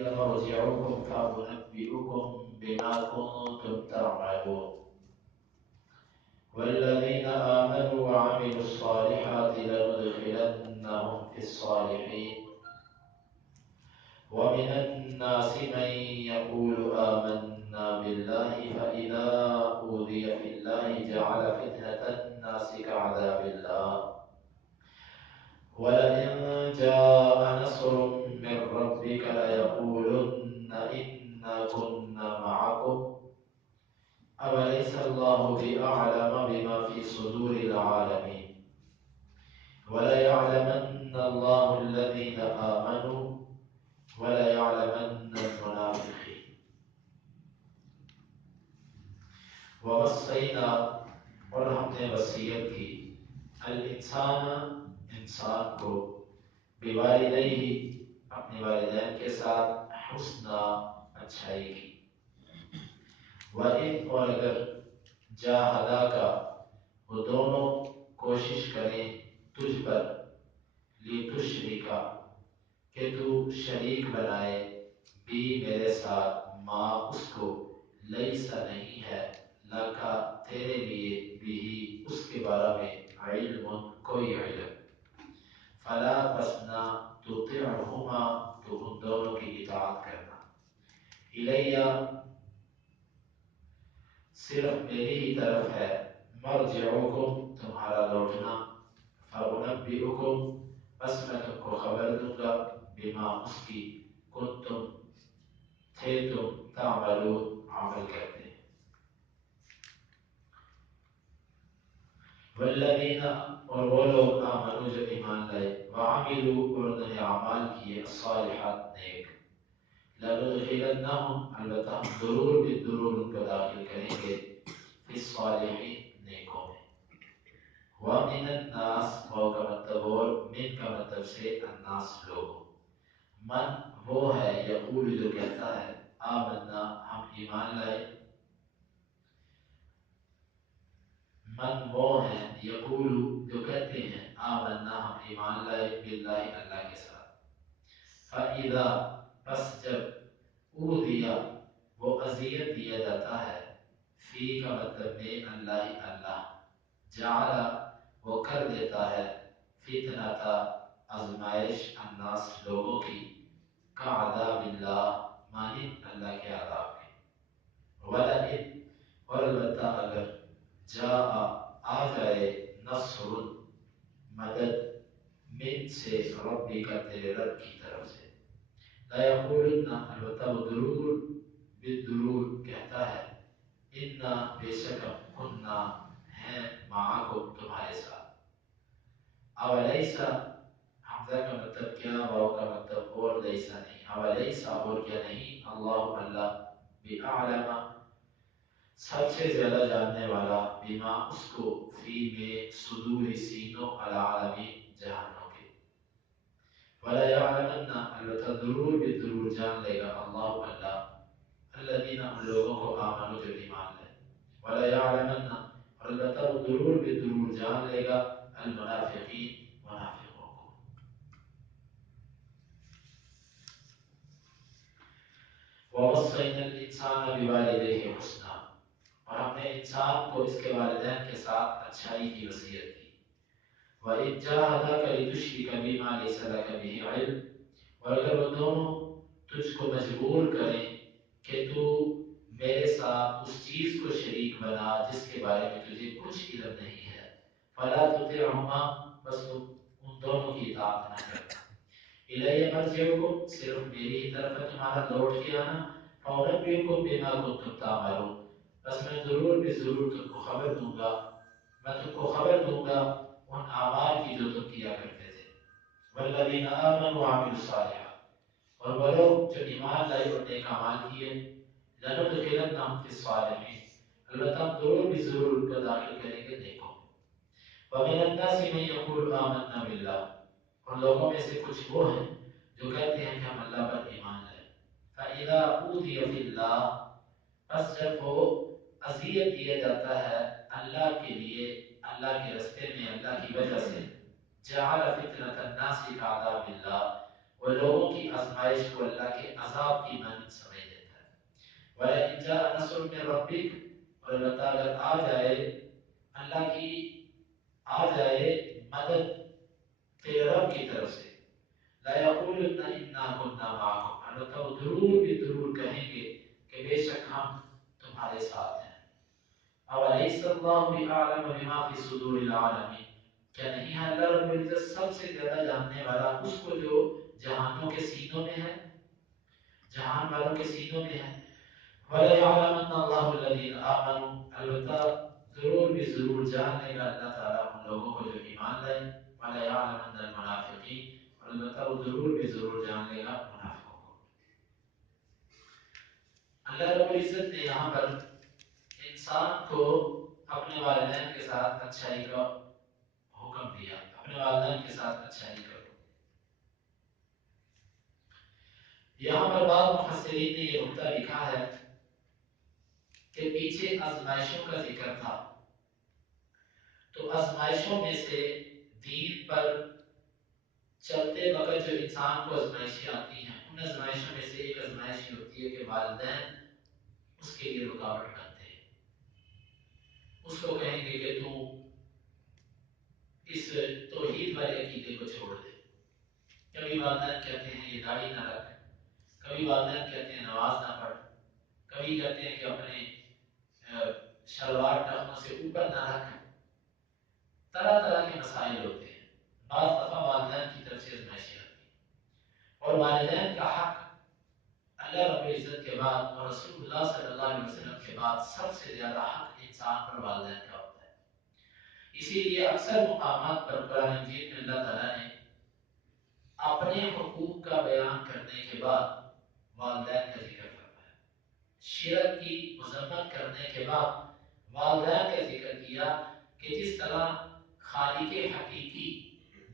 مرجعكم فأنبئكم بما كنتم تعملون والذين آمنوا وعملوا الصالحات لندخلنهم في الصالحين ومن الناس من يقول آمنا بالله فإذا أوذي في الله جعل فتنة الناس كعذاب الله ولئن جاء نصر من ربك ليقولن إنا كنا معكم أوليس الله بأعلم بما في صدور العالمين وليعلمن الله الذين آمنوا وليعلمن المنافقين ووصينا اور ہم نے وصیت کی انسان کو بوالدیہ اپنے والدین کے ساتھ حسنا اچھائی کی وَإِذْ اور اگر جاہداک وہ دونوں کوشش کریں تجھ پر لِتُشْرِكَ کہ تو شریک بنائے بھی میرے ساتھ ما اس کو لیسا نہیں ہے لکا تیرے لیے بھی اس کے بارے میں علم کوئی علم فلا پسنا تطعہما تو ان دونوں کی اطاعت کرنا الیہ صرف میری ہی طرف ہے مرجعکم تمہارا لوٹنا فأنبئکم بس میں تم کو خبر دوں گا بما اس کی کنتم تھے تم تعملون عمل کرتے ہیں والذین اور وہ لوگ آمنوا جو ایمان لائے وعملوا اور انہوں نے اعمال کیے الصالحات نیک لندخلنہم البتہ ہم ضرور بالضرور ان کو داخل کریں گے فی الصالحین نیکوں میں ومن الناس وہ کا مطلب اور من کا مطلب سے الناس لوگوں من وہ ہے یقول جو کہتا ہے آمنا ہم ایمان لائے من وہ ہے یقول جو کہتے ہیں آمنا ہم ایمان لائے باللہ اللہ کے ساتھ فَإِذَا پس جب اوذیا وہ اذیت دیا جاتا ہے فی کا مطلب میں اللہ جعل وہ کر دیتا ہے فتنہ آزمائش الناس لوگوں کی کعذاب اللہ مانند اللہ کے عذاب کے ولئن اور البتہ اگر جاء آ جائے نصر مدد من سے ربی کا تیرے رب کی طرف سے لا یقولن البتہ وہ ضرور بالضرور کہتا ہے انا بے شک کننا ہیں معاکم تمہارے ساتھ اولیسا حمزہ کا مطلب کیا واو کا مطلب اور لیسا نہیں اولیسا اور کیا نہیں اللہ بأعلم سب سے زیادہ جاننے والا بما اس کو فی میں صدور سینوں العالمین جہانوں کے ولا یعلمن البتہ ضرور بالضرور جان لے گا اللہ الذین ان لوگوں کو آمنوا جو ایمان لائے ولا یعلمن اور البتہ وہ ضرور بالضرور جان لے گا المنافقین منافقوں کو ووصینا الانسان بوالدیہ حسنا اور ہم نے انسان کو اس کے والدین کے ساتھ اچھائی کی وصیت کی وَإِذْ جَاهَدَاكَ لِتُشْرِكَ بِمَا لَيْسَ لَكَ بِهِ عِلْمٌ اور اگر وہ دونوں تجھ کو مجبور کریں کہ تو میرے ساتھ اس چیز کو شریک بنا جس کے بارے میں تجھے کچھ علم نہیں ہے فَلَا تُطِعْهُمَا بس تم ان دونوں کی اطاعت نہ کرنا اِلَيَّ مَرْجِعُكُمْ صرف میری ہی طرف ہے تمہارا لوٹ کے آنا فَأُنَبِّئُكُم بِمَا كُنتُمْ تَعْمَلُونَ بس میں ضرور تم کو خبر دوں گا میں تم کو خبر دوں گا ان اعمال کی جو تم کیا کرتے تھے والذین آمنوا وعملوا الصالحات اور وہ لوگ جو ایمان لائے اور نیک اعمال کیے لندخلنہم فی الصالحین البتہ ہم ضرور ان کو داخل کریں گے نیکوں میں ومن الناس من یقول آمنا باللہ اور لوگوں میں سے کچھ وہ ہیں جو کہتے ہیں کہ ہم اللہ پر ایمان لائے فَإِذَا أُوذِيَ فِي اللَّهِ بس جب وہ اذیت دیا جاتا ہے اللہ کے لیے اللہ کے رستے میں اللہ کی وجہ سے جعل فتنة الناس كعذاب اللہ وہ لوگوں کی آزمائش کو اللہ کے عذاب کی مانند سمجھ لیتا ہے۔ وَلَئِن جَاءَ نَصْرٌ مِّن رَّبِّكَ، اور البتہ اگر آ جائے اللہ کی مدد تیرے رب کی طرف سے، لَيَقُولُنَّ إِنَّا كُنَّا مَعَكُمْ، البتہ وہ ضرور کہیں گے کہ بے شک ہم تمہارے ساتھ ہیں۔ أَوَلَيْسَ اللَّهُ بِأَعْلَمَ بِمَا فِي صُدُورِ الْعَالَمِينَ، کیا نہیں ہے اللہ رب العزت سب سے زیادہ جاننے والا اس کو جو جہانوں کے سینوں میں ہے، جہان والوں کے سینوں میں ہے۔ وَلَيَعْلَمَنَّ اللَّهُ الَّذِينَ آمَنُوا، البتہ ضرور جان لے گا اللہ تعالیٰ ان لوگوں کو جو ایمان لائے۔ وَلَيَعْلَمَنَّ الْمُنَافِقِينَ، اور البتہ وہ ضرور جان لے گا منافقوں کو۔ اللہ رب العزت نے یہاں پر انسان کو اپنے والدین کے ساتھ اچھائی کا حکم دیا، اپنے والدین کے ساتھ اچھائی کرو۔ یہاں پر بعض مفسرین نے یہ نقطہ لکھا ہے کہ پیچھے آزمائشوں کا ذکر تھا، تو آزمائشوں میں سے دین پر چلتے وقت جو انسان کو آزمائشیں آتی ہیں، ان آزمائشوں میں سے ایک آزمائش یہ ہوتی ہے کہ والدین اس کے لیے رکاوٹ بنتے ہیں، اس کو کہیں گے کہ تو اس توحید والے عقیدے کو چھوڑ دے۔ کبھی والدین کہتے ہیں یہ داڑھی نہ رکھ، کبھی والدین کہتے ہیں نماز نہ پڑھ، کبھی کہتے ہیں کہ اپنے شلوار ٹخنوں سے اوپر نہ رکھ۔ طرح کے مسائل ہوتے ہیں، بعض دفعہ والدین کی طرف سے آزمائشیں آتی ہیں، اور والدین کا حق اللہ رب العزت کے بعد اور رسول اللہ صلی اللہ علیہ وسلم کے بعد سب سے زیادہ حق انسان پر والدین کا ہوتا ہے۔ اسی لیے اکثر مقامات پر قرآن مجید میں اللہ تعالیٰ نے اپنے حقوق کا بیان کرنے کے بعد والدین کا ذکر فرمایا، شرک کی مذمت کرنے کے بعد والدین کا ذکر کیا کہ جس طرح خالق حقیقی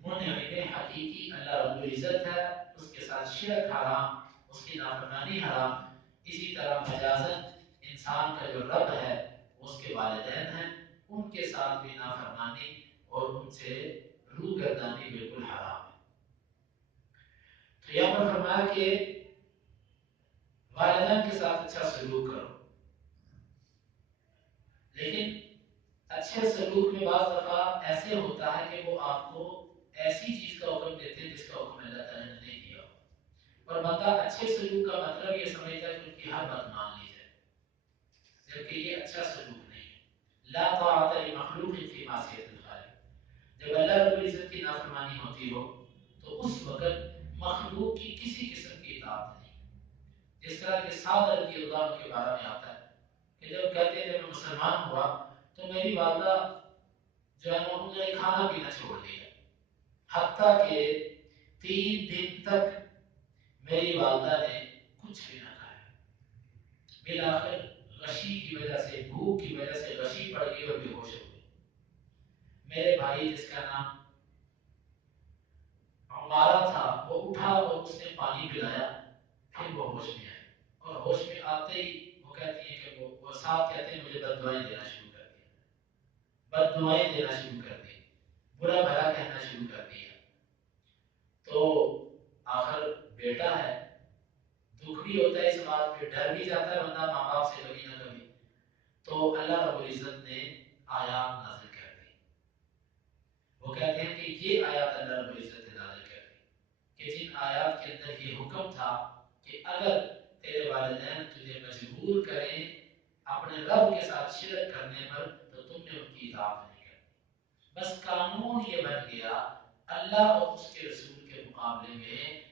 منعم حقیقی اللہ رب العزت ہے، اس کے ساتھ شرک حرام، اس کی نافرمانی حرام، اسی طرح مجازن انسان کا جو رب ہے وہ اس کے والدین ہیں، ان کے ساتھ بھی نافرمانی اور ان سے روگردانی بالکل حرام ہے۔ تو یہاں پر فرمایا کہ والدین کے ساتھ اچھا سلوک کرو، لیکن اچھے سلوک میں بعض دفعہ ایسے ہوتا ہے کہ وہ آپ کو ایسی چیز کا حکم دیتے ہیں جس کا حکم اللہ تعالیٰ نے نہیں دیا، اور بندہ اچھے سلوک کا مطلب یہ سمجھتا ہے کہ ان کی ہر بات مان لی جائے، جبکہ یہ اچھا سلوک نہیں ہے۔ لا طاعۃ لمخلوق فی معصیۃ الخالق، جب اللہ رب العزت کی نافرمانی ہوتی ہو تو اس وقت مخلوق کی کسی قسم کی اطاعت نہیں۔ جس طرح کہ سعد رضی اللہ عنہ کے بارے میں آتا ہے کہ جب کہتے ہیں جب میں مسلمان ہوا تو میری والدہ جو ہے انہوں نے کھانا پینا چھوڑ دیا، حتیٰ کہ 3 دن تک میری والدہ نے کچھ بھی نہ کھایا۔ بالآخر غشی کی وجہ سے، بھوک کی وجہ سے غشی پڑ گئی اور بے ہوش ہو گئی۔ میرے بھائی جس کا نام عمارہ تھا وہ اٹھا اور اس نے پانی پلایا، پھر وہ ہوش میں آئی، اور ہوش میں آتے ہی وہ کہتی ہے کہ وہ صاحب کہتے ہیں مجھے بد دعائیں دینا شروع کر دیا، بد دعائیں دینا شروع کر دی، برا بھلا کہنا شروع کر دیا۔ تو آخر بیٹا ہے، دکھ بھی ہوتا ہے اس بات پہ، ڈر بھی جاتا ہے بندہ ماں باپ سے کبھی نہ کبھی۔ تو اللہ رب العزت نے آیات نازل کر دی، وہ کہتے ہیں کہ یہ آیات اللہ رب العزت نے نازل کر دی کہ جن آیات کے اندر یہ حکم تھا کہ اگر تیرے والدین تجھے مجبور کریں اپنے رب کے ساتھ شرک کرنے پر تو تم نے ان کی اطاعت نہیں کرنی۔ بس قانون یہ بن گیا اللہ اور اس کے رسول کے مقابلے میں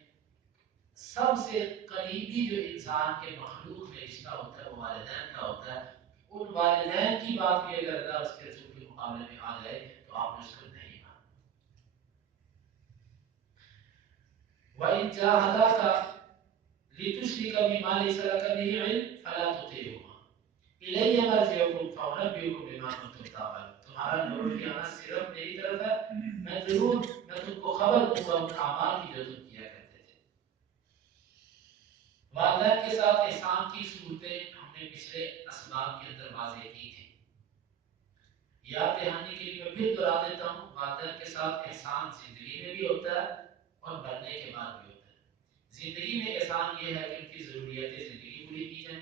سب سے قریبی جو انسان کے مخلوق میں رشتہ ہوتا ہے وہ والدین کا ہوتا ہے۔ ان والدین کی بات بھی اگر اللہ اس کے رسول کے مقابلے میں آ جائے تو آپ نے اس کو نہیں مانا۔ وَإِن جَاهَدَاكَ لِتُشْرِكَ بِمَا لَيْسَ لَكَ بِهِ عِلْمٌ فَلَا تُطِعْهُمَا إِلَيَّ مَرْجِعُكُمْ فَأُنَبِّئُكُم بِمَا كُنتُمْ تَعْمَلُونَ۔ تمہارا لوٹ کے آنا صرف میری طرف ہے، میں تم کو خبر دوں گا ان اعمال کی جو تم کیا کرتے تھے۔ والدین کے ساتھ احسان کی صورتیں ہم نے پچھلے اسباب کے اندر واضح کی تھی، یاد دہانی کے لیے میں پھر دوہرا دیتا ہوں۔ والدین کے ساتھ احسان زندگی میں بھی ہوتا ہے اور مرنے کے بعد بھی ہوتا ہے۔ زندگی میں احسان یہ ہے کہ ان کی ضروریات زندگی پوری کی جائیں،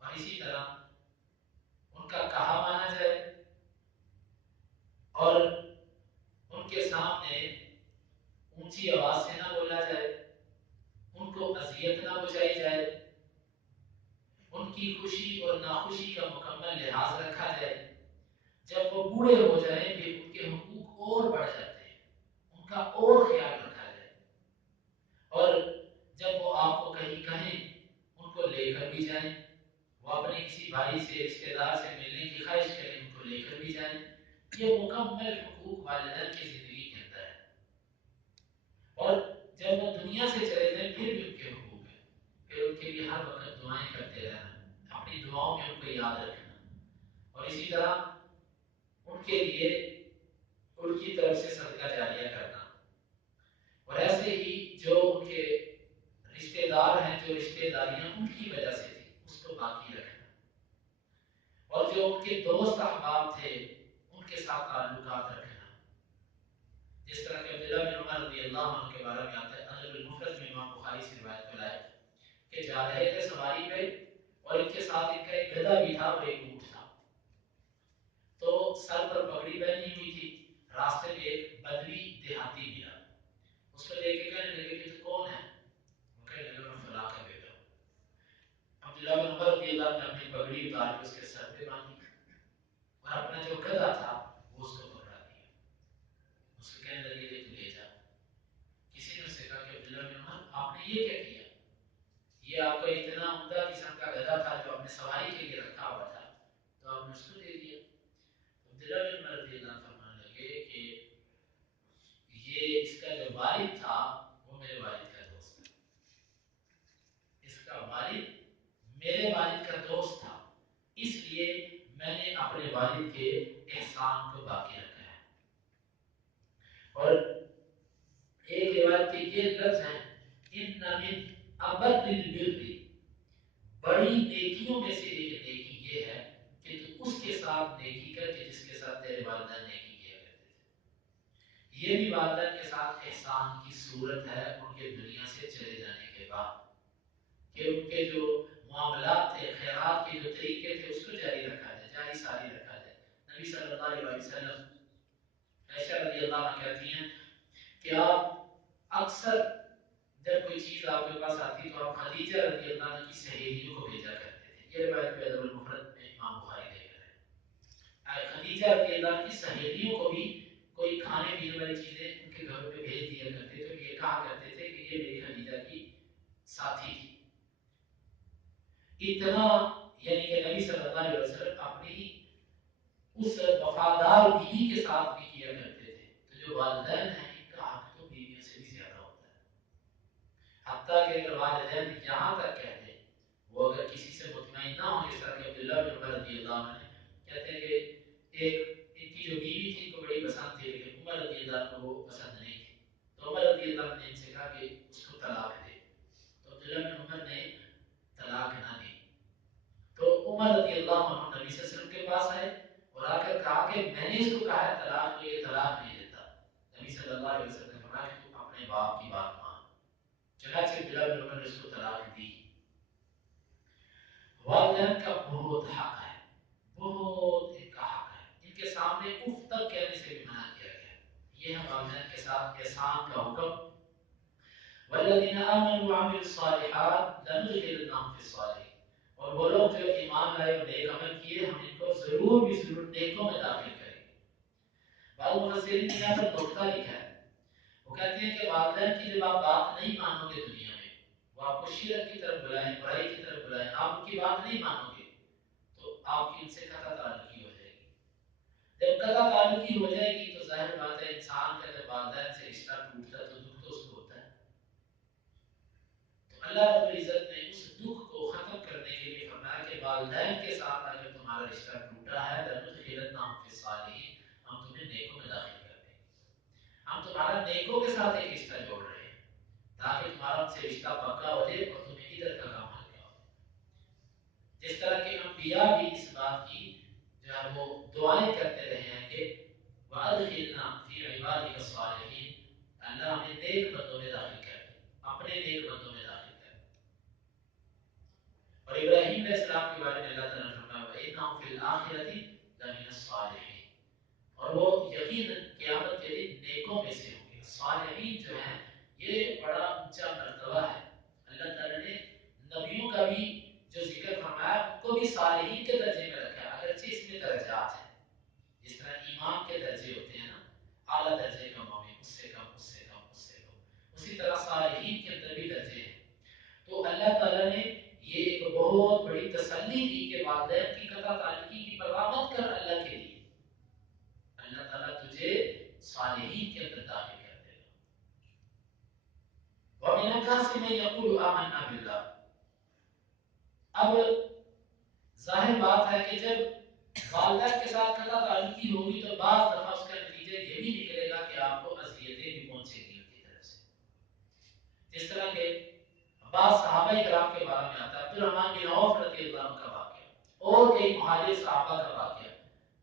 اور اسی طرح ان کا کہا مانا جائے، اور ان کے سامنے اونچی آواز سے نہ بولا جائے، ان کو اذیت نہ پہنچائی جائے، ان کی خوشی اور ناخوشی کا مکمل لحاظ رکھا جائے۔ جب وہ بوڑھے ہو جائیں پھر ان کے حقوق اور بڑھ جاتے ہیں، ان کا اور خیال رکھا جائے، اور جب وہ آپ کو کہیں کہیں ان کو لے کر بھی جائیں، وہ اپنے کسی بھائی سے رشتے دار سے ملنے کی خواہش کریں ان کو لے کر بھی جائیں۔ یہ مکمل حقوق والدین کی زندگی کے اندر ہے، اور جب وہ دنیا سے چلے جائیں پھر بھی ان کے حقوق ہیں، پھر ان کے لیے ہر وقت دعائیں کرتے رہنا، اپنی دعاؤں میں ان کو یاد رکھنا، اور اسی طرح ان کے لیے ان کی طرف سے صدقہ جاریہ کرنا، اور ایسے ہی جو ان کے رشتے دار ہیں، جو رشتے داریاں ان کی وجہ سے تھی اس کو باقی رکھنا، اور جو ان کے دوست احباب تھے ان کے ساتھ تعلقات رکھنا، جس طرح کہ عبداللہ بن عمر رضی اللہ عنہ کے بارے میں آتا ہے، ادب المفرد میں امام بخاری سے روایت کو لائے کہ جا رہے تھے سواری پہ اور ان کے ساتھ ان کا ایک گدھا بھی تھا اور ایک اونٹ تھا، تو سر پر پگڑی پہنی ہوئی تھی، راستے میں ایک بدوی دیہاتی ملا، اس کو دیکھ کے کہنے لگے کہ تو کون ہے؟ وہ کہنے لگا میں فلاں کا بیٹا ہوں۔ عبداللہ بن عمر رضی اللہ عنہ نے اپنی پگڑی اتار کے اس کے سر پہ باندھی اور اپنا جو گدھا تھا وہ اس کو پکڑا دیا، اس کو کہنے لگے کہ تو لے جا۔ کسی نے اسے کہا کہ عبداللہ بن عمر آپ نے یہ کیا کیا؟ یہ آپ کا اتنا عمدہ قسم کا گدھا تھا جو آپ نے سواری کے لیے رکھا ہوا تھا، تو آپ نے اس کو دے دیا۔ عبداللہ بن عمر رضی اللہ عنہ فرمانے لگے کہ یہ اس کا جو والد تھا وہ میرے والد کا دوست تھا، اس کا والد میرے والد کا دوست تھا، اس لیے میں نے اپنے والد کے احسان کو باقی رکھا ہے۔ اور ایک روایت کے یہ لفظ ہے ان من ابر البر، بڑی نیکیوں میں سے ایک نیکی یہ ہے کہ تو اس کے ساتھ نیکی کر کے جس کے ساتھ تیرے والدین نیکی کیا کرتے تھے۔ یہ بھی والدین کے ساتھ احسان کی صورت ہے ان کے دنیا سے چلے جانے کے بعد، کہ ان کے جو معاملات تھے، خیرات کے جو طریقے تھے اس کو جاری رکھا جائے، جاری ساری رکھا جائے۔ نبی صلی اللہ علیہ وسلم عائشہ رضی اللہ عنہ کہتی ہیں کہ آپ اکثر جب کوئی چیز آپ کے پاس آتی تو آپ خدیجہ رضی اللہ عنہ کی سہیلیوں کو بھیجا کرتے تھے۔ یہ روایت بھی ادب المفرد میں امام بخاری لے کر ہے۔ خدیجہ رضی اللہ عنہ کی سہیلیوں کو بھی کوئی کھانے پینے والی چیزیں ان کے گھروں میں بھیج دیا کرتے تھے، یہ کہا کرتے تھے کہ یہ میری خدیجہ کی ساتھی تھی۔ اتنا یعنی کہ نبی صلی اللہ علیہ وسلم اپنی اس وفادار بیوی کے ساتھ بھی کیا کرتے تھے، تو جو والدین ہیں ان کا حق تو بیویوں سے بھی زیادہ ہوتا ہے، حتیٰ کہ اگر والدین یہاں تک کہتے وہ اگر کسی سے مطمئن نہ ہو، جیسا کہ عبداللہ بن عمر رضی اللہ عنہ کہتے ہیں کہ ایک ان کی جو بیوی تھی ان کو بڑی پسند تھی لیکن عمر رضی اللہ عنہ کو وہ پسند نہیں تھی، تو عمر رضی اللہ عنہ نے ان سے کہا کہ اس کو طلاق دے، تو عبداللہ بن عمر نے طلاق نہ دی، تو عمر رضی اللہ عنہ نبی صلی اللہ علیہ وسلم کے پاس آئے اور آ کر کہا کہ میں نے اس کو کہا ہے طلاق، تو یہ طلاق نہیں دیتا۔ نبی صلی اللہ علیہ وسلم نے فرمایا کہ تم اپنے باپ کی بات مان، چنانچہ عبداللہ بن عمر نے اس کو طلاق دی۔ والدین کا بہت حق ہے، بہت ان کا حق ہے، ان کے سامنے اف تک کہنے سے بھی منع کیا گیا۔ یہ ہے والدین کے ساتھ احسان کا حکم۔ والذین آمنوا وعملوا الصالحات لندخلنهم فی الصالحین، اور وہ لوگ جو ایمان لائے اور نیک عمل کیے ہم ان کو ضرور بھی ضرور نیکوں میں داخل کریں گے۔ بعض مفسرین نے یہاں پر نقطہ لکھا ہے، وہ کہتے ہیں کہ والدین کی جب آپ بات نہیں مانو گے دنیا میں، وہ آپ کو شرک کی طرف بلائیں، برائی کی طرف بلائیں، آپ ان کی بات نہیں مانو گے تو آپ کی ان سے قطع تعلقی ہو جائے گی۔ جب قطع تعلقی ہو جائے گی تو ظاہر بات ہے انسان کا جب والدین سے رشتہ ٹوٹتا ہے تو دکھ تو اس کو ہوتا ہے۔ تو اللہ رب العزت نے اس دکھ کو ختم کرنے کے لیے فرمایا کہ والدین کے ساتھ اگر تمہارا رشتہ ٹوٹا ہے لندخلنهم فی الصالحین، ہم تمہیں نیکوں میں داخل کر دیں گے، ہم تمہارا نیکوں کے ساتھ ایک رشتہ جوڑ رہے ہیں تاکہ تمہارا ان سے رشتہ پکا ہو جائے اور تمہیں ادھر کا کام ہلکا ہو جائے۔ جس طرح کے انبیاء بھی اس بات کی جو ہے وہ دعائیں کرتے رہے ہیں کہ وَأَدْخِلْنَا فِي عِبَادِكَ الصَّالِحِينَ، اللہ ہمیں نیک بندوں میں داخل کر دے، اپنے نیک ابراہیم علیہ السلام کے بارے میں اللہ تعالیٰ نے فرمایا وَإِنَّهُمْ فِي الْآخِرَةِ لَمِنَ الصَّالِحِينَ، اور وہ یقیناً قیامت کے دن نیکوں میں سے ہوں گے. صالحین جو ہیں یہ بڑا اونچا مرتبہ ہے. اللہ تعالیٰ نے نبیوں کا بھی جو ذکر فرمایا ان کو بھی صالحین کے درجے میں رکھا ہے، اگرچہ اس میں درجات ہیں. جس طرح ایمان کے درجے ہوتے ہیں نا، اعلیٰ درجے کا مومن، اس سے کم، اس سے کم، اس سے کم، اسی طرح صالحین کے اندر بھی درجے ہیں. تو اللہ تعالیٰ نے یہ ایک بہت بڑی تسلی دی کہ والدین کی قطع تعلقی کی پرواہ مت کر اللہ کے لیے، اللہ تعالیٰ تجھے صالحین کے اندر داخل کر دے گا. وَمِنَ النَّاسِ مَن يَقُولُ آمَنَّا بِاللَّهِ. اب ظاہر بات ہے کہ جب والدہ کے ساتھ قطع تعلقی ہوگی تو بعض دفعہ اس کا نتیجہ یہ بھی نکلے گا کہ آپ کو اذیتیں بھی پہنچے گی ان کی طرف سے. جس طرح کہ بعض صحابہ کرام کے بارے میں آتا ہے، عبد الرحمن بن عوف رضی اللہ عنہ کا واقعہ اور کئی مہاجر صحابہ کا واقعہ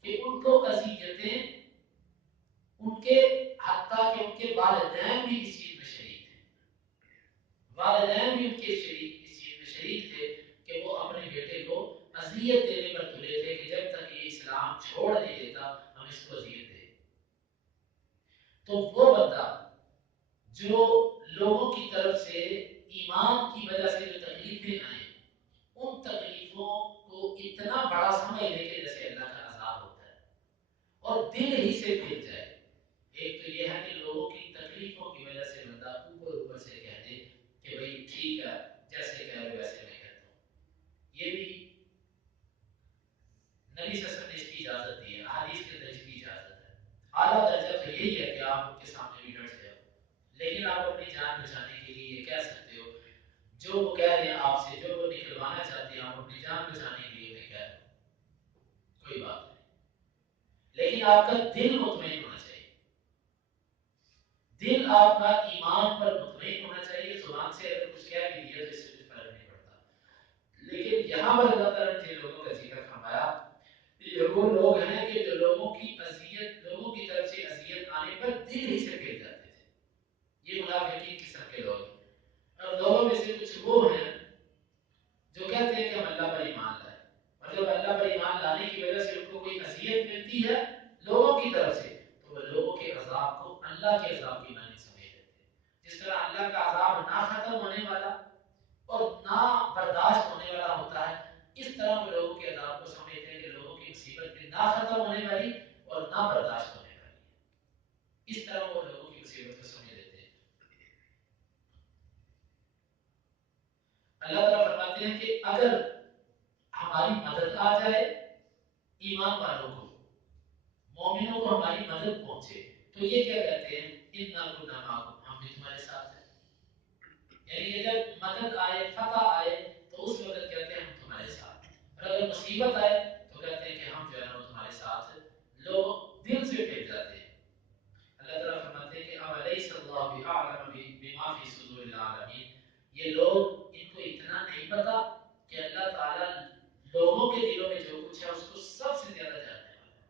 کہ ان کو اذیتیں ان کے حتیٰ کہ ان کے والدین بھی اس چیز میں شریک تھے. والدین بھی ان کے شریک اس چیز میں شریک تھے کہ وہ اپنے بیٹے کو اذیت دینے پر تلے تھے کہ جب تک یہ اسلام چھوڑ نہیں دیتا ہم اس کو اذیت دیں. تو وہ بندہ جو لوگوں کی طرف سے ایمان کی وجہ سے جو تکلیفیں آئیں ان تکلیفوں کو اتنا بڑا سمجھ لے کہ جیسے اللہ کا عذاب ہوتا ہے اور دل ہی سے پھر جائے. ایک تو یہ ہے کہ لوگوں کی تکلیفوں کی وجہ سے بندہ اوپر سے کہہ دے کہ بھئی ٹھیک ہے جیسے کہہ رہے ویسے میں کہتا ہوں. یہ بھی نبی صلی اللہ علیہ وسلم نے اس کی اجازت دی ہے، احادیث کے اندر اس کی اجازت ہے. اعلیٰ درجہ تو یہی ہے کہ آپ ان کے سامنے بھی ڈٹ جاؤ، لیکن آپ اپنی جان بچانے کے لیے یہ کہہ سکتے ہو جو وہ کہہ رہے ہیں آپ سے، جو وہ نکلوانا چاہتے ہیں آپ اپنی جان بچانے کے لیے انہیں کہہ دو، کوئی بات نہیں. لیکن آپ کا دل مطمئن ہونا چاہیے، دل آپ کا ایمان پر مطمئن ہونا چاہیے. زبان سے اگر کچھ کہہ بھی دیا تو اس سے کچھ فرق نہیں پڑتا. لیکن یہاں پر اللہ تعالیٰ نے جن لوگوں کا ذکر فرمایا یہ وہ لوگ ہیں کہ جو لوگوں کی اذیت، لوگوں کی طرف سے اذیت آنے پر دل ہی سے پھر جاتے تھے. یہ منافقین قسم کے لوگ ہیں. اور لوگوں میں سے کچھ وہ ہیں جو کہتے ہیں کہ ہم اللہ پر ایمان لائے، مطلب اللہ پر ایمان لانے کی وجہ سے ان کو کوئی اذیت ملتی ہے لوگوں کی طرف سے تو وہ لوگوں کے عذاب کو اللہ کے عذاب کی معنی سمجھ لیتے ہیں. جس طرح اللہ کا عذاب نہ ختم ہونے والا اور نہ برداشت ہونے والا ہوتا ہے، اس طرح وہ لوگوں کے عذاب کو سمجھتے ہیں کہ لوگوں کی مصیبت بھی نہ ختم ہونے والی اور نہ برداشت ہونے والی ہے. اس طرح وہ لوگوں کی مصیبت کو سمجھ لیتے ہیں. اللہ تعالیٰ فرماتے ہیں کہ اگر ہماری مدد آ جائے، ایمان والوں کو، مومنوں کو ہماری مدد پہنچے تو یہ کیا کہتے ہیں اِنَّا كُنَّا مَعَكُمْ، ہم بھی تمہارے ساتھ ہیں. یعنی کہ جب مدد آئے، فتح آئے تو اس وقت کہتے ہیں ہم تمہارے ساتھ، اور اگر مصیبت آئے تو کہتے ہیں کہ ہم جو ہے نا تمہارے ساتھ ہیں. لوگ دل سے پھر جاتے ہیں. اللہ تعالیٰ فرماتے ہیں کہ أَوَلَيْسَ اللَّهُ بِأَعْلَمَ بِمَا فِي صُدُورِ الْعَالَمِينَ. یہ لوگ ان کو اتنا نہیں پتا کہ اللہ تعالیٰ لوگوں کے دلوں میں جو کچھ ہے اس کو سب سے زیادہ جاننے والا ہے.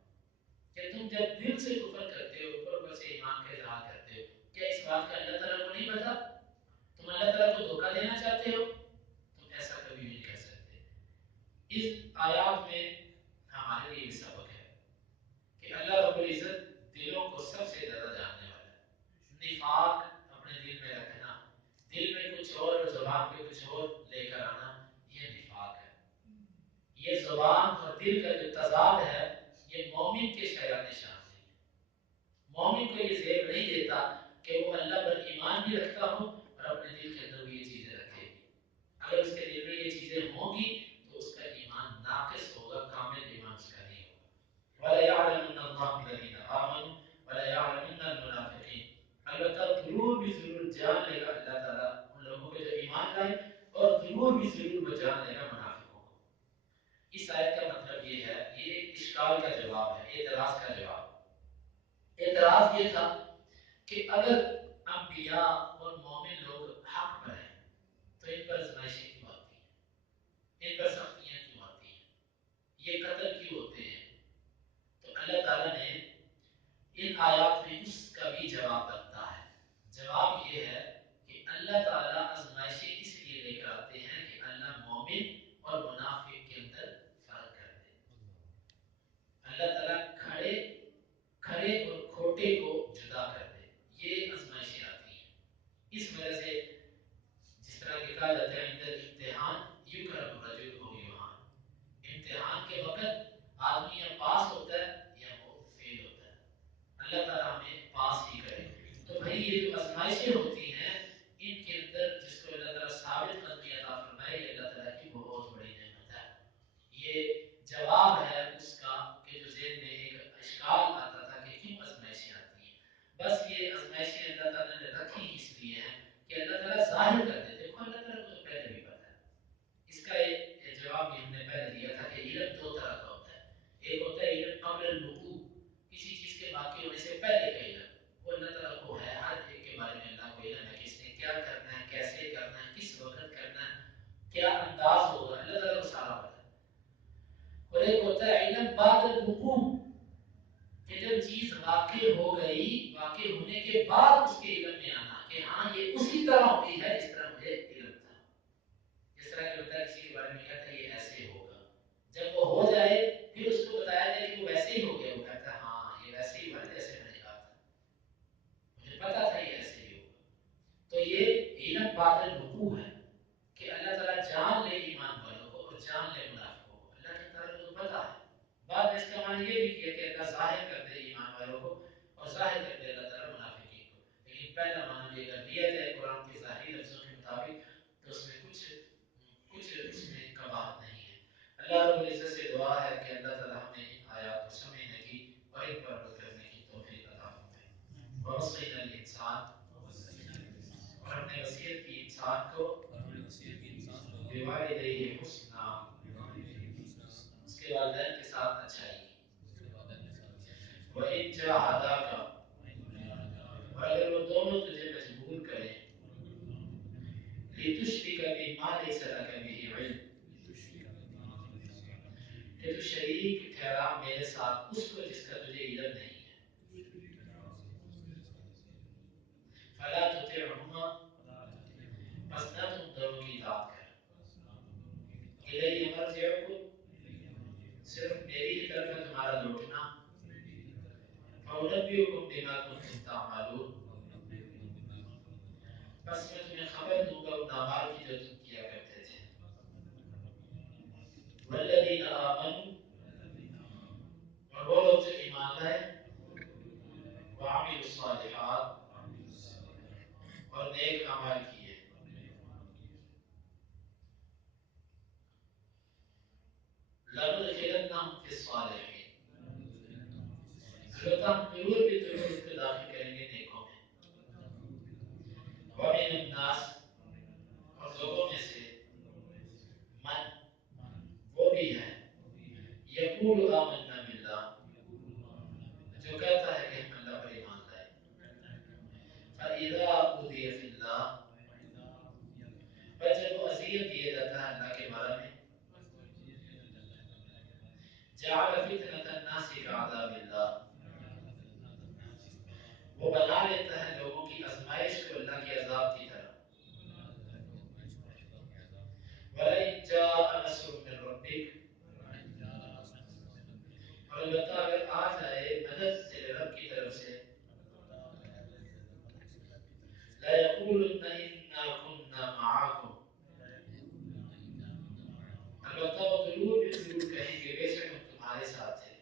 کہ تم جب دل سے کفر کرتے ہو، اوپر سے ایمان کا اظہار کرتے ہو، کیا اس بات کا اللہ تعالیٰ کو نہیں پتا؟ تم اللہ تعالیٰ کو دھوکہ دینا چاہتے ہو؟ تم ایسا کبھی بھی نہیں کر سکتے. اس آیات میں ہمارے لیے بھی سبق ہے کہ اللہ رب العزت دلوں کو سب سے زیادہ جاننے والا ہے. نفاق اپنے دل میں رکھنا، دل میں کچھ اور زبان پہ کچھ اور لے کر آنا، یہ نفاق ہے. یہ زبان اور دل کا جو تضاد ہے یہ مومن کے شایان نشان نہیں ہے. مومن کو یہ زیب نہیں دیتا کہ وہ اللہ پر ایمان بھی رکھتا ہو اور اپنے دل کے اندر بھی یہ چیزیں رکھے گی. اگر اس کے دل میں یہ چیزیں ہوں گی تو اس کا ایمان ناقص ہوگا، کامل ایمان اس کا نہیں ہوگا. وَلَيَعْلَمَنَّ اللَّهُ الَّذِينَ آمَنُوا وَلَيَعْلَمَنَّ الْمُنَافِقِينَ. البتہ ضرور بھی ضرور جان لے گا اللہ تعالیٰ ان لوگوں کو جو ایمان لائے، اور ضرور بھی ضرور وہ جان لے گا منافقوں کو. اس آیت کا مطلب یہ ہے، یہ ایک اشکال کا جواب ہے، اعتراض کا جواب. اعتراض یہ تھا کہ اگر انبیاء اور مومن لوگ حق پر ہیں تو ان پر آزمائشیں کیوں آتی ہیں، ان پر سختیاں کیوں آتی ہیں، یہ قتل کیوں ہوتے ہیں؟ تو اللہ تعالیٰ نے ان آیات میں اس کا بھی جواب بنتا ہے. جواب یہ ہے کہ اللہ تعالیٰ آزمائشیں اس لیے لے کر آتے ہیں کہ اللہ مومن اور کہا جاتا ہے عند الامتحان یکرم الرجل او یہان، امتحان کے وقت آدمی یا پاس ہوتا ہے یا وہ فیل ہوتا ہے، اللہ تعالیٰ ہمیں پاس ہی کرے۔ تو بھائی یہ جو آزمائشیں ہوتی ہیں ان کے اندر جس کو اللہ تعالیٰ ثابت قدمی عطا فرمائے، یہ اللہ تعالیٰ کی بہت بڑی نعمت ہے۔ یہ جواب ہے اس کا کہ جو ذہن میں ایک اشکال آتا تھا کہ کیوں آزمائشیں آتی ہیں۔ بس یہ آزمائشیں اللہ تعالیٰ نے رکھی اس لیے ہیں کہ اللہ تعالیٰ ظاہر کر دے۔ دیکھو اللہ تعالیٰ کو تو پہلے بھی پتہ ہے، اس کا ایک جواب بھی ہم نے پہلے دیا تھا کہ علم دو طرح کا ہوتا ہے، ایک ہوتا ہے علم قبل الوقوع، کسی چیز کے واقع ہونے سے پہلے کا علم، وہ اللہ تعالیٰ کو ہے، ہر ایک کے بارے میں اللہ کو علم ہے کہ اس نے کیا کرنا ہے، کیسے کرنا ہے، کس وقت کرنا ہے، کیا انداز ہوگا، اللہ تعالیٰ کو سارا پتہ ہے۔ اور ایک ہوتا ہے علم بعد الوقوع، کہ جب چیز واقع ہو گئی، واقع ہونے کے بعد اس کے علم میں آنا کہ ہاں یہ اسی طرح ہوئی ہے جس طرح مجھے علم تھا۔ جس طرح کہ بندہ کسی کے بارے میں کہتا ہے یہ ایسے ہوگا، جب وہ ہو جائے پھر اس کو بتایا جائے کہ وہ ویسے ہی ہو گیا، وہ کہتا ہے ہاں یہ ویسے ہی ہوا جیسے میں نے کہا تھا، مجھے پتا تھا یہ ایسے ہی ہوگا۔ تو یہ علم بعد الوقوع ہے کہ اللہ تعالیٰ جان لے ایمان والوں کو اور جان لے منافقوں کو، اللہ تعالیٰ کو پتا ہے۔ بعد میں اس کا معنی یہ بھی کیا کہ اللہ ظاہر کر دے ایمان والوں کو اور ظاہر کر دے اللہ تعالیٰ منافقین کو، لیکن پہلا معنی بھی اگر لیا جائے قرآن کے ظاہری لفظوں کے مطابق تو اس میں کچھ اس میں قباحت نہیں ہے۔ اللہ رب العزت سے دعا ہے کہ اللہ تعالیٰ ہمیں ان آیات کو سمجھنے کی اور ان پر عمل کرنے کی توفیق عطا فرمائے۔ ووصینا الانسان، اور ہم نے وصیت کی انسان کو بوالدیہ حسنا، اس کے والدین کے ساتھ اچھائی کی، وَإِن جَاهَدَاكَ، اور اگر وہ دونوں تجھے مجبور کریں، لِتُشْرِكَ بِمَا لَيْسَ لَكَ بِهِ عِلْمٌ، کہ تو شریک ٹھہرا میرے ساتھ اس کو جس کا تجھے علم نہیں ہے، فَلَا تُطِعْهُمَا، پس نہ تم دونوں کی اطاعت کر، إِلَيَّ مَرْجِعُكُمْ، صرف میری ہی طرف ہے تمہارا لوٹنا، فَأُنَبِّئُكُمْ بِمَا كُنتُمْ تَعْمَلُونَ، پس میں تمہیں خبر دوں گا ان اعمال کی جو تم کیا کرتے تھے۔ وَالَّذِينَ آمَنُوا، اور وہ لوگ جو ایمان لائے، وَعَمِلُوا الصَّالِحَاتِ، اور نیک اعمال کیے، لَنُدْخِلَنَّهُمْ فِي الصَّالِحِينَ، البتہ ہم ضرور بھی ضرور اس کو داخل کریں گے نیکوں میں۔ وَمِنَ النَّاسِ، اور لوگوں میں سے، من، وہ بھی ہے، یقول آمنا باللہ، جو کہتا ہے کہ ہم اللہ پر ایمان لائے، فَإِذَا أُوذِيَ فِي اللَّهِ، پر جب وہ اذیت دیا جاتا ہے اللہ کے بارے میں، جعل فتنة الناس كعذاب الله، وہ بنا لیتا ہے لوگوں کی آزمائش کو اللہ کے عذاب کی طرح۔ وَلَئِن جَاءَ نَصْرٌ مِّن رَّبِّكَ، اور البتہ اگر آ جائے مدد تیرے رب کی طرف سے، لَيَقُولُنَّ إِنَّا كُنَّا مَعَكُمْ، البتہ وہ ضرور بھی ضرور کہیں گے بے شک ہم تمہارے ساتھ تھے۔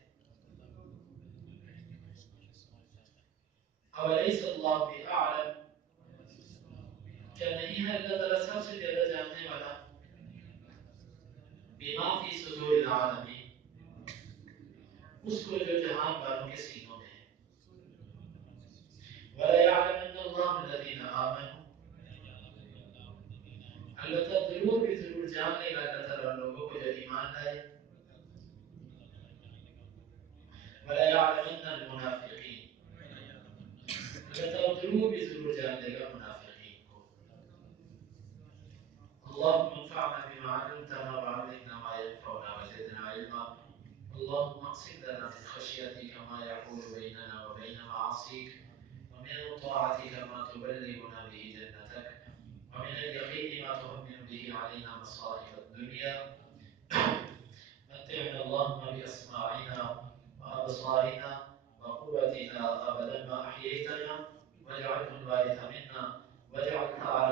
أَوَلَيْسَ اللَّهُ بِأَعْلَمَ، کیا نہیں ہے اللہ تعالیٰ سب سے زیادہ جاننے والا، بِمَا فِي صُدُورِ الْعَالَمِينَ، اس کو جو جہان والوں کے سینوں میں ہے۔ وَلَيَعْلَمَنَّ اللَّهُ الَّذِينَ آمَنُوا، البتہ ضرور بھی ضرور جان لے گا اللہ تعالیٰ ان لوگوں کو جو ایمان لائے۔ وَلَيَعْلَمَنَّ الْمُنَافِقِينَ، البتہ ضرور بھی ضرور جان لے گا منافقین کو۔ اللهم انفعنا بما علمتنا وعلمنا ما ينفعنا وزدنا علما، اللهم اقسم لنا من خشيتك ما يحول بيننا وبين معاصيك، ومن طاعتك ما تبلغنا به جنتك، ومن اليقين ما تهون به علينا مصائب الدنيا، متعنا اللهم بأسماعنا وأبصارنا وقوتنا أبدا ما أحييتنا، واجعله الوارث منا، واجعل ثأرنا